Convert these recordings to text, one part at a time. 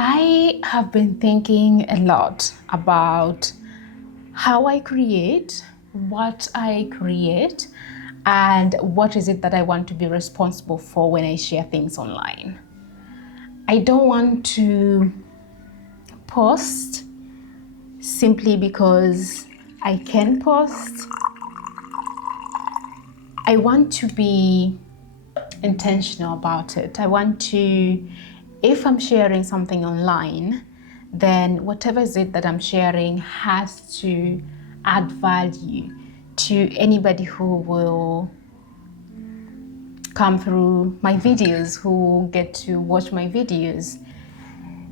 I have been thinking a lot about how I create, what I create, and what is it that I want to be responsible for when I share things online. I don't want to post simply because I can post. I want to be intentional about it. I want to, if I'm sharing something online, then whatever is it that I'm sharing has to add value to anybody who will come through my videos, who will get to watch my videos.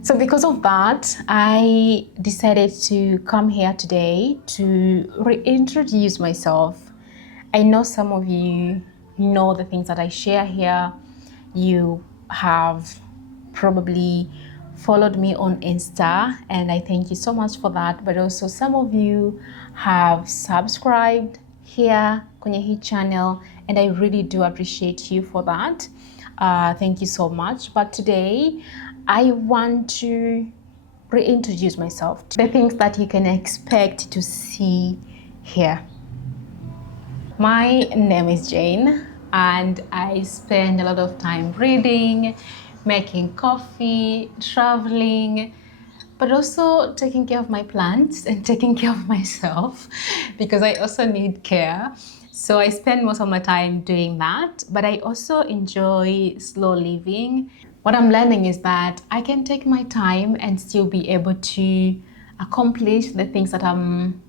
So because of that, I decided to come here today to reintroduce myself. I know some of you know the things that I share here. You have probably followed me on Insta, and I thank you so much for that. But also some of you have subscribed here kwenye hii channel, and I really do appreciate you for that. Thank you so much. But today I want to reintroduce myself to the things that you can expect to see here. My name is Jane, and I spend a lot of time reading, making coffee, traveling, but also taking care of my plants and taking care of myself because I also need care. So I spend most of my time doing that, but I also enjoy slow living. What I'm learning is that I can take my time and still be able to accomplish the things that I'm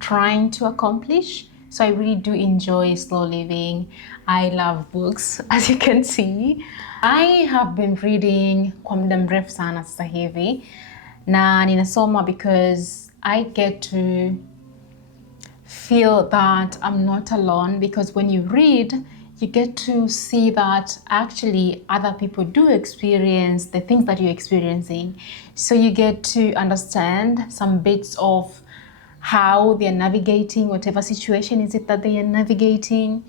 trying to accomplish. So I really do enjoy slow living. I love books, as you can see. I have been reading kwa muda mrefu sana sasa hivi na ninasoma because I get to feel that I'm not alone, because when you read, you get to see that actually other people do experience the things that you're experiencing. So you get to understand some bits of how they're navigating whatever situation is it that they are navigating,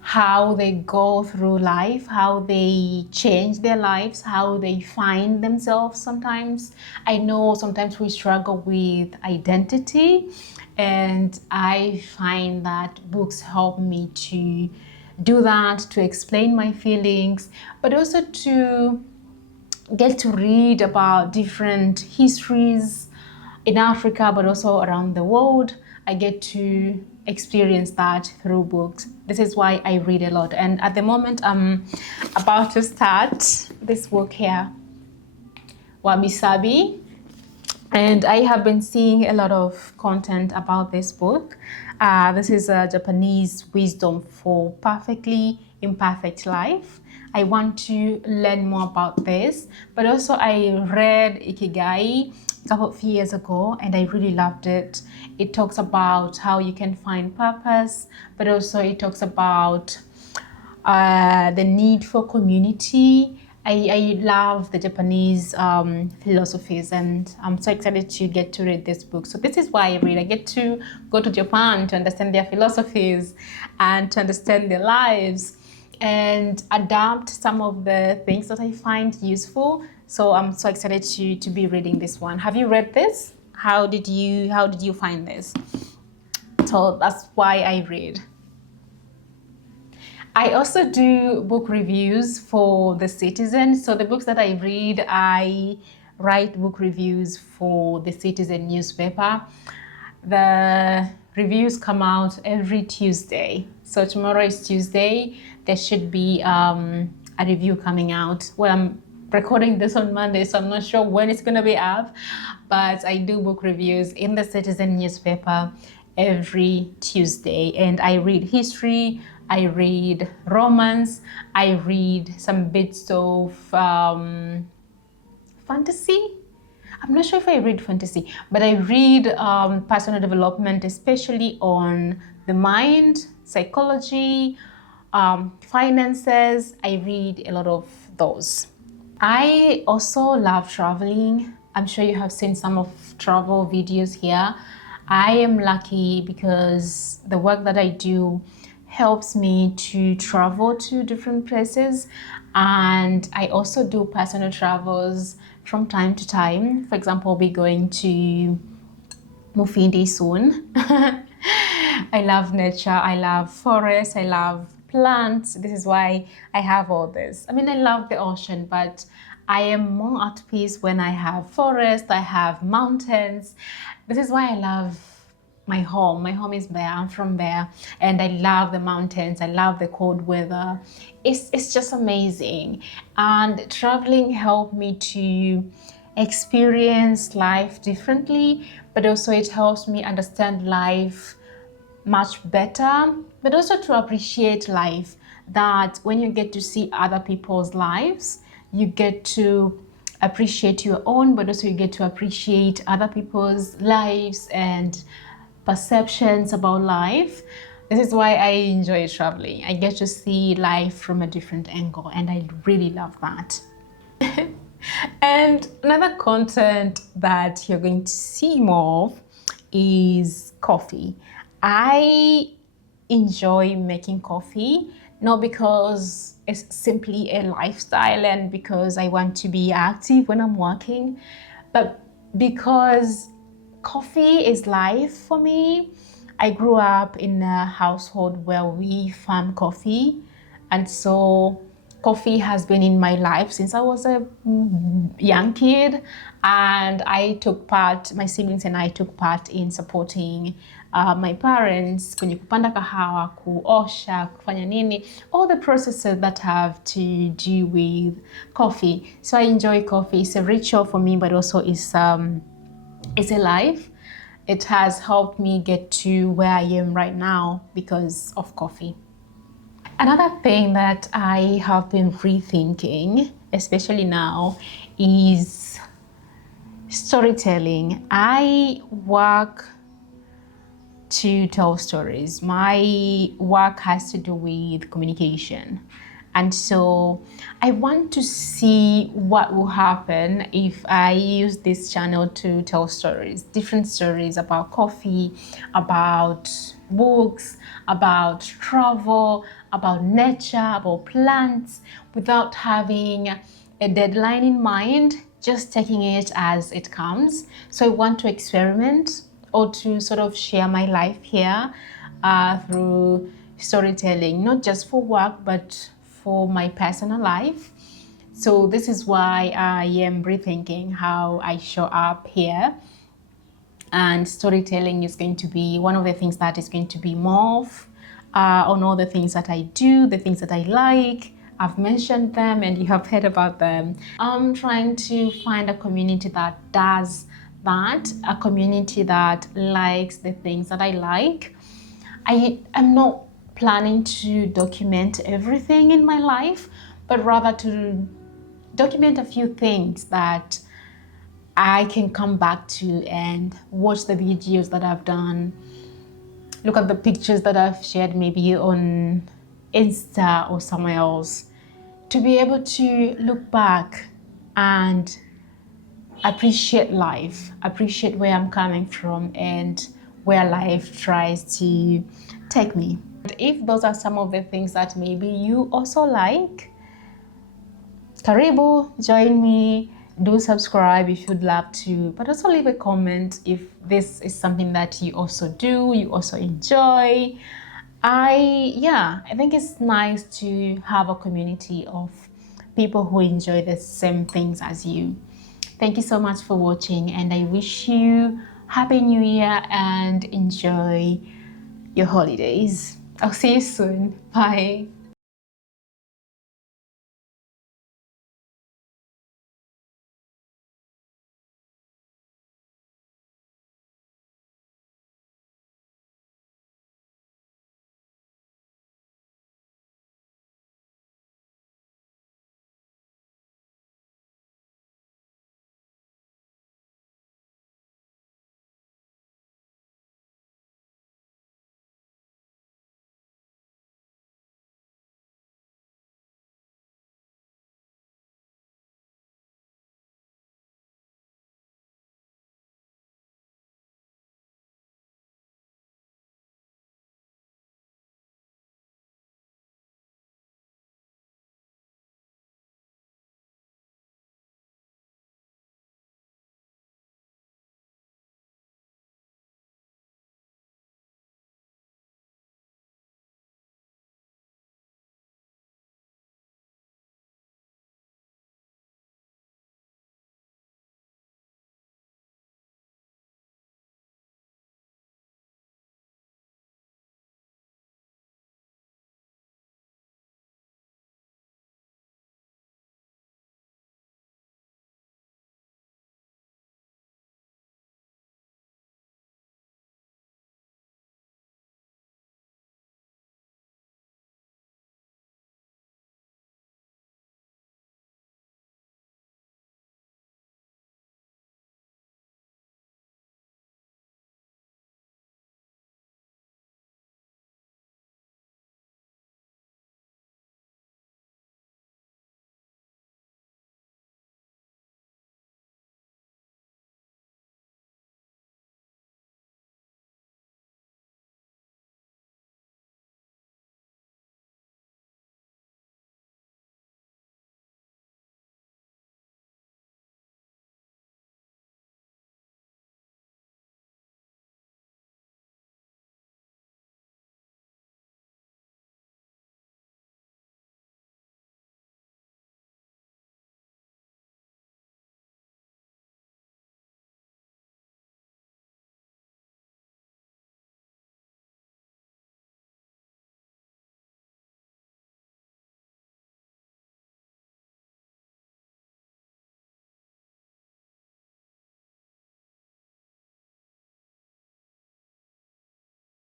how they go through life, how they change their lives, how they find themselves sometimes. I know sometimes we struggle with identity, and I find that books help me to do that, to explain my feelings, but also to get to read about different histories in Africa, but also around the world. I get to experience that through books. This is why I read a lot. And at the moment, I'm about to start this book here, Wabi Sabi. And I have been seeing a lot of content about this book. This is a Japanese wisdom for perfectly imperfect life. I want to learn more about this, but also I read Ikigai a couple of years ago and I really loved it. It talks about how you can find purpose, but also it talks about the need for community. I love the Japanese philosophies, and I'm so excited to get to read this book. So this is why I read. I get to go to Japan to understand their philosophies and to understand their lives and adapt some of the things that I find useful. So I'm so excited to be reading this one. Have you read this? How did you find this? So that's why I read. I also do book reviews for The Citizen. So the books that I read, I write book reviews for The Citizen newspaper. The reviews come out every Tuesday. So tomorrow is Tuesday. There should be a review coming out. Well, I'm recording this on Monday, so I'm not sure when it's gonna be up, but I do book reviews in The Citizen newspaper every Tuesday, and I read history, I read romance, I read some bits of fantasy. I'm not sure if I read fantasy, but I read personal development, especially on the mind, psychology, finances. I read a lot of those. I also love traveling. I'm sure you have seen some of travel videos here. I am lucky because the work that I do helps me to travel to different places, and I also do personal travels from time to time. For example, we're going to Mufindi soon. I love nature, I love forests, I love plants. This is why I have all this. I mean, I love the ocean, but I am more at peace when I have forest, I have mountains. This is why I love my home. My home is there. I'm from there, and I love the mountains. I love the cold weather. It's just amazing. And traveling helped me to experience life differently, but also it helps me understand life much better, but also to appreciate life. That when you get to see other people's lives, you get to appreciate your own, but also you get to appreciate other people's lives and perceptions about life. This is why I enjoy traveling. I get to see life from a different angle, and I really love that. And another content that you're going to see more of is coffee. I enjoy making coffee, not because it's simply a lifestyle and because I want to be active when I'm working, but because coffee is life for me. I grew up in a household where we farm coffee, and so coffee has been in my life since I was a young kid, and my siblings and I took part in supporting my parents kwenye kupanda kahawa, kuosha, kufanya nini, all the processes that have to do with coffee. So I enjoy coffee. It's a ritual for me, but also it's a life. It has helped me get to where I am right now because of coffee. Another thing that I have been rethinking, especially now, is storytelling. I work to tell stories. My work has to do with communication. And so I want to see what will happen if I use this channel to tell stories, different stories about coffee, about books, about travel, about nature, about plants, without having a deadline in mind, just taking it as it comes. So I want to experiment or to sort of share my life here through storytelling, not just for work, but for my personal life. So this is why I am rethinking how I show up here. And storytelling is going to be one of the things that is going to be more on all the things that I do, the things that I like. I've mentioned them and you have heard about them. I'm trying to find a community that does that, a community that likes the things that I like. I am not planning to document everything in my life, but rather to document a few things that I can come back to and watch the videos that I've done, look at the pictures that I've shared maybe on Insta or somewhere else, to be able to look back and appreciate life, appreciate where I'm coming from and where life tries to take me. If those are some of the things that maybe you also like, karibu, join me, do subscribe if you'd love to, but also leave a comment if this is something that you also do, you also enjoy. I think it's nice to have a community of people who enjoy the same things as you. Thank you so much for watching, and I wish you Happy New Year and enjoy your holidays. I'll see you soon. Bye.